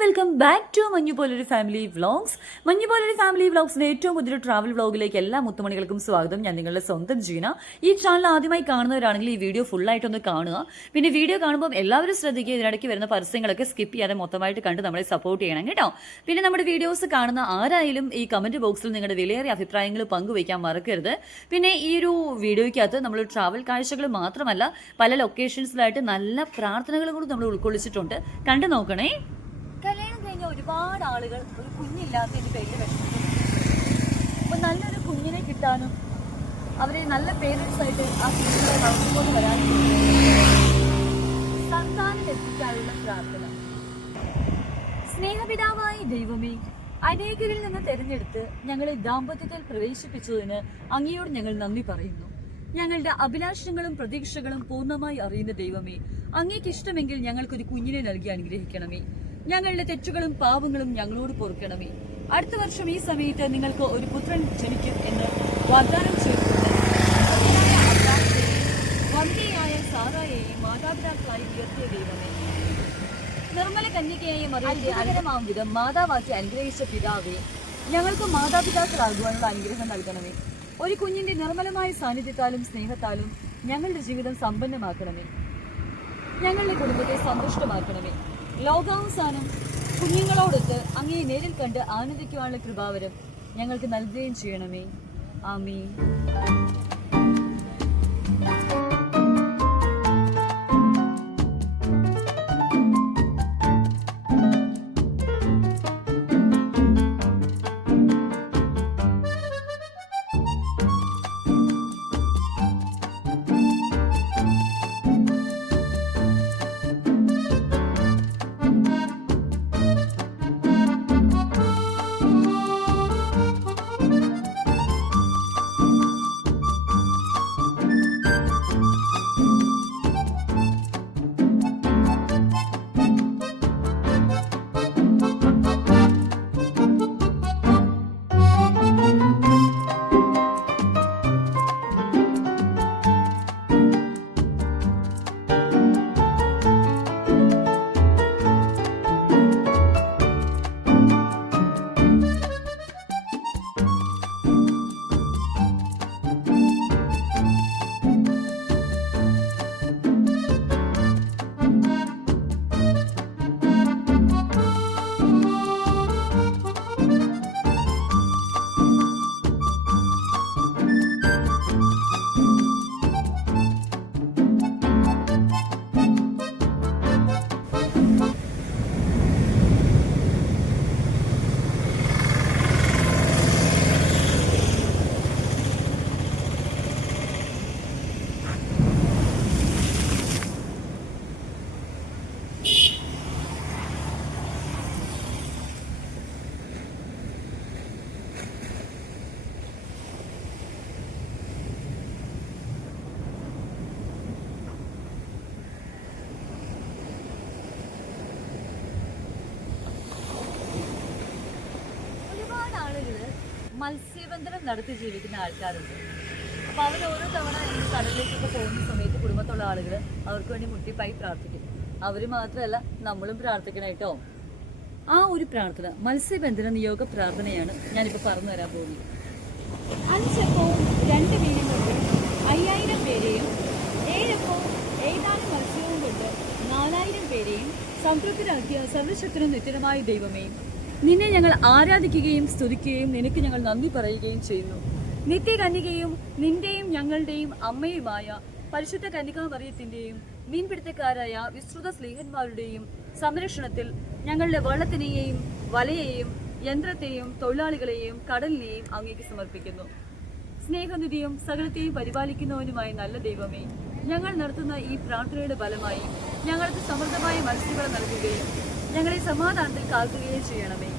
Welcome back to മഞ്ഞു പോലൊരു family vlogs മഞ്ഞു പോലൊരു ഫാമിലി വ്ളോഗ്സിന് ഏറ്റവും പുതിയൊരു ട്രാവൽ വ്ളോഗിലേക്ക് എല്ലാ മുത്തുമണികൾക്കും സ്വാഗതം. ഞാൻ നിങ്ങളുടെ സ്വന്തം ജീന. ഈ ചാനൽ ആദ്യമായി കാണുന്നവരാണെങ്കിൽ ഈ വീഡിയോ ഫുള്ളായിട്ടൊന്ന് കാണുക. പിന്നെ വീഡിയോ കാണുമ്പോൾ എല്ലാവരും ശ്രദ്ധിക്കുക. ഇതിനിടയ്ക്ക് വരുന്ന പരസ്യങ്ങളൊക്കെ സ്കിപ്പ് ചെയ്യാതെ മൊത്തമായിട്ട് കണ്ട് നമ്മളെ സപ്പോർട്ട് ചെയ്യണം കേട്ടോ. പിന്നെ നമ്മുടെ വീഡിയോസ് കാണുന്ന ആരായാലും ഈ കമന്റ് ബോക്സിൽ നിങ്ങളുടെ വിലയേറിയ അഭിപ്രായങ്ങൾ പങ്കുവയ്ക്കാൻ മറക്കരുത്. പിന്നെ ഈ ഒരു വീഡിയോയ്ക്കകത്ത് നമ്മൾ ട്രാവൽ കാഴ്ചകൾ മാത്രമല്ല പല ലൊക്കേഷൻസിലായിട്ട് നല്ല പ്രാർത്ഥനകളും കൂടി നമ്മൾ ഉൾക്കൊള്ളിച്ചിട്ടുണ്ട്. കണ്ടു നോക്കണേ. കല്യാണം കഴിഞ്ഞ ഒരുപാട് ആളുകൾ ഒരു കുഞ്ഞില്ലാത്തതിന്റെ പേരിൽ വിഷമിക്കുന്നു. അപ്പോൾ നല്ലൊരു കുഞ്ഞിനെ കിട്ടാനും അവരെ നല്ല പേരൻസ് ആയിട്ട് ആ കുഞ്ഞിനെ വളർത്തുകൊണ്ട് വരാനും സന്താനം സ്നേഹപിതാവായ ദൈവമേ അനേകരിൽ നിന്ന് തെരഞ്ഞെടുത്ത് ഞങ്ങളെ ദാമ്പത്യത്തിൽ പ്രവേശിപ്പിച്ചതിന് അങ്ങയോട് ഞങ്ങൾ നന്ദി പറയുന്നു. ഞങ്ങളുടെ അഭിലാഷങ്ങളും പ്രതീക്ഷകളും പൂർണമായി അറിയുന്ന ദൈവമേ അങ്ങേക്ക് ഇഷ്ടമെങ്കിൽ ഞങ്ങൾക്കൊരു കുഞ്ഞിനെ നൽകി അനുഗ്രഹിക്കണമേ. ഞങ്ങളുടെ തെറ്റുകളും പാവങ്ങളും ഞങ്ങളോട് പൊറുക്കണമേ. അടുത്ത വർഷം ഈ സമയത്ത് നിങ്ങൾക്ക് ഒരു പുത്രൻ ജനിക്കും എന്ന് വാഗ്ദാനം ചെയ്തിട്ടുണ്ട്. വന്ധ്യയായ സാറായെയും മാതാപിതാക്കളായി ഉയർത്തിയ ദൈവമേ. നിർമ്മല കന്യകയായ മറിയത്തെ വിധം മാതാവാക്കി അനുഗ്രഹിച്ച പിതാവേ ഞങ്ങൾക്ക് മാതാപിതാക്കളാകുവാനുള്ള അനുഗ്രഹം നൽകണമേ. ഒരു കുഞ്ഞിന്റെ നിർമ്മലമായ സാന്നിധ്യത്താലും സ്നേഹത്താലും ഞങ്ങളുടെ ജീവിതം സമ്പന്നമാക്കണമേ. ഞങ്ങളുടെ കുടുംബത്തെ സന്തുഷ്ടമാക്കണമേ. ലോകാവസാനം കുഞ്ഞുങ്ങളോടൊത്ത് അങ്ങേ നേരിൽ കണ്ട് ആനന്ദിക്കുവാനുള്ള കൃപാവരം ഞങ്ങൾക്ക് നൽകുകയും ചെയ്യണമേ. ആമീ മത്സ്യബന്ധനം നടത്തി ജീവിക്കുന്ന ആൾക്കാരുണ്ട്. അപ്പൊ അവർ ഓരോ തവണ ഈ കടലിലേക്കൊക്കെ പോകുന്ന സമയത്ത് കുടുംബത്തുള്ള ആളുകൾ അവർക്ക് വേണ്ടി മുട്ടിപ്പായി പ്രാർത്ഥിക്കും. അവർ മാത്രമല്ല നമ്മളും പ്രാർത്ഥിക്കണം കേട്ടോ. ആ ഒരു പ്രാർത്ഥന മത്സ്യബന്ധന നിയോഗ പ്രാർത്ഥനയാണ് ഞാനിപ്പോൾ പറഞ്ഞു തരാൻ പോകുന്നത്. അഞ്ചപ്പവും രണ്ട് മീനും കൊണ്ട് അയ്യായിരം പേരെയും ഏഴപ്പവും ഏതാനും മത്സ്യവും കൊണ്ട് നാലായിരം പേരെയും സംതൃപ്തരാക്കിയ സർവശക്തനും നിത്യനുമായ ദൈവമേ നിന്നെ ഞങ്ങൾ ആരാധിക്കുകയും സ്തുതിക്കുകയും നിനക്ക് ഞങ്ങൾ നന്ദി പറയുകയും ചെയ്യുന്നു. നിത്യകന്യകയും നിന്റെയും ഞങ്ങളുടെയും അമ്മയുമായ പരിശുദ്ധ കന്യകാമറിയത്തിന്റെയും മീൻപിടുത്തക്കാരായ വിസ്തൃത സ്നേഹന്മാരുടെയും സംരക്ഷണത്തിൽ ഞങ്ങളുടെ വള്ളത്തിനെയും വലയെയും യന്ത്രത്തെയും തൊഴിലാളികളെയും കടലിനെയും അങ്ങേക്ക് സമർപ്പിക്കുന്നു. സ്നേഹനിധിയും സകലത്തെയും പരിപാലിക്കുന്നവനുമായ നല്ല ദൈവമേ ഞങ്ങൾ നടത്തുന്ന ഈ പ്രാർത്ഥനയുടെ ഫലമായി ഞങ്ങൾക്ക് സമൃദ്ധമായ മത്സ്യങ്ങൾ നൽകുകയും ഞങ്ങളെ സമാധാനത്തിൽ കാക്കുകയും ചെയ്യണമേ.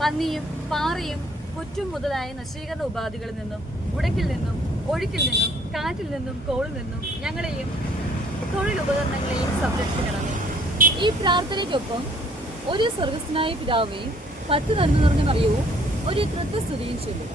പന്നിയും പാറയും കൊറ്റും മുതലായ നശീകരണ ഉപാധികളിൽ നിന്നും ഉടക്കിൽ നിന്നും ഒഴുക്കിൽ നിന്നും കാറ്റിൽ നിന്നും കോളിൽ നിന്നും ഞങ്ങളെയും തൊഴിലുപകരണങ്ങളെയും സംരക്ഷിക്കണമേ. ഈ പ്രാർത്ഥനയ്ക്കൊപ്പം ഒരു സ്വർഗസ്ഥനായ പിതാവേയും പത്ത് നന്ദി നിറഞ്ഞ മറിയവും ഒരു കൃത്യസ്തുതിയും ചൊല്ലുക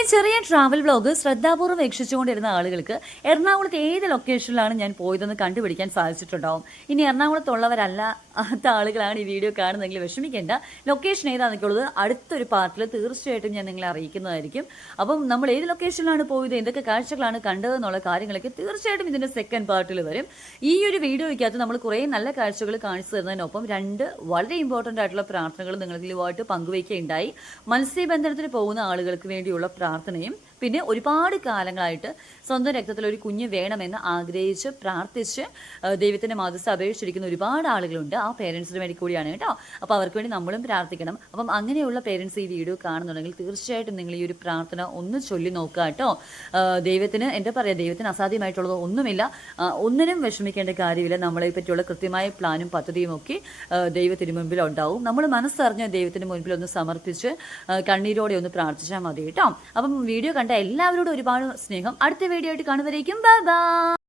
ഈ ചെറിയ ട്രാവൽ വ്ലോഗ് ശ്രദ്ധാപൂർവം വീക്ഷിച്ചുകൊണ്ടിരുന്ന ആളുകൾക്ക് എറണാകുളത്ത് ഏത് ലൊക്കേഷനിലാണ് ഞാൻ പോയതെന്ന് കണ്ടുപിടിക്കാൻ സാധിച്ചിട്ടുണ്ടാവും. ഇനി എറണാകുളത്തുള്ളവരല്ല അത്ത ആളുകളാണ് ഈ വീഡിയോ കാണുന്നതെങ്കിൽ വിഷമിക്കേണ്ട. ലൊക്കേഷൻ ഏതാണെന്നൊക്കെ ഉള്ളത് അടുത്തൊരു പാർട്ടിൽ തീർച്ചയായിട്ടും ഞാൻ നിങ്ങളെ അറിയിക്കുന്നതായിരിക്കും. അപ്പം നമ്മൾ ഏത് ലൊക്കേഷനിലാണ് പോയത് എന്തൊക്കെ കാഴ്ചകളാണ് കണ്ടതെന്നുള്ള കാര്യങ്ങളൊക്കെ തീർച്ചയായിട്ടും ഇതിന്റെ സെക്കൻഡ് പാർട്ടിൽ വരും. ഈ ഒരു വീഡിയോയ്ക്കകത്ത് നമ്മൾ കുറേ നല്ല കാഴ്ചകൾ കാണിച്ചു തരുന്നതിനൊപ്പം രണ്ട് വളരെ ഇമ്പോർട്ടന്റ് ആയിട്ടുള്ള പ്രാർത്ഥനകൾ നിങ്ങളുമായിട്ട് പങ്കുവയ്ക്കുകയുണ്ടായി മത്സ്യബന്ധനത്തിന് പോകുന്ന ആളുകൾക്ക് വേണ്ടിയുള്ള പ്രാർത്ഥനയും പിന്നെ ഒരുപാട് കാലങ്ങളായിട്ട് സ്വന്തം രക്തത്തിൽ ഒരു കുഞ്ഞ് വേണമെന്ന് ആഗ്രഹിച്ച് പ്രാർത്ഥിച്ച് ദൈവത്തിന്റെ മതസ്ഥ അപേക്ഷിച്ചിരിക്കുന്ന ഒരുപാട് ആളുകളുണ്ട്. ആ പേരൻസിന് വേണ്ടി കൂടിയാണ് കേട്ടോ. അപ്പോൾ അവർക്ക് വേണ്ടി നമ്മളും പ്രാർത്ഥിക്കണം. അപ്പം അങ്ങനെയുള്ള പേരൻസ് ഈ വീഡിയോ കാണുന്നുണ്ടെങ്കിൽ തീർച്ചയായിട്ടും നിങ്ങൾ ഈ ഒരു പ്രാർത്ഥന ഒന്ന് ചൊല്ലി നോക്കുക കേട്ടോ. ദൈവത്തിന് എന്താ പറയുക ദൈവത്തിന് അസാധ്യമായിട്ടുള്ളത് ഒന്നുമില്ല. ഒന്നിനും വിഷമിക്കേണ്ട കാര്യമില്ല. നമ്മളെ പറ്റിയുള്ള കൃത്യമായ പ്ലാനും പദ്ധതിയും ഒക്കെ ദൈവത്തിന് മുൻപിൽ ഉണ്ടാവും. നമ്മൾ മനസ്സറിഞ്ഞ് ദൈവത്തിന് മുൻപിൽ ഒന്ന് സമർപ്പിച്ച് കണ്ണീരോടെ ഒന്ന് പ്രാർത്ഥിച്ചാൽ മതി കേട്ടോ. അപ്പം വീഡിയോ കണ്ട എല്ലാവരോടും ഒരുപാട് സ്നേഹം. അടുത്ത വീഡിയോ ആയിട്ട് കാണുന്നവരേക്കും ബൈ ബൈ.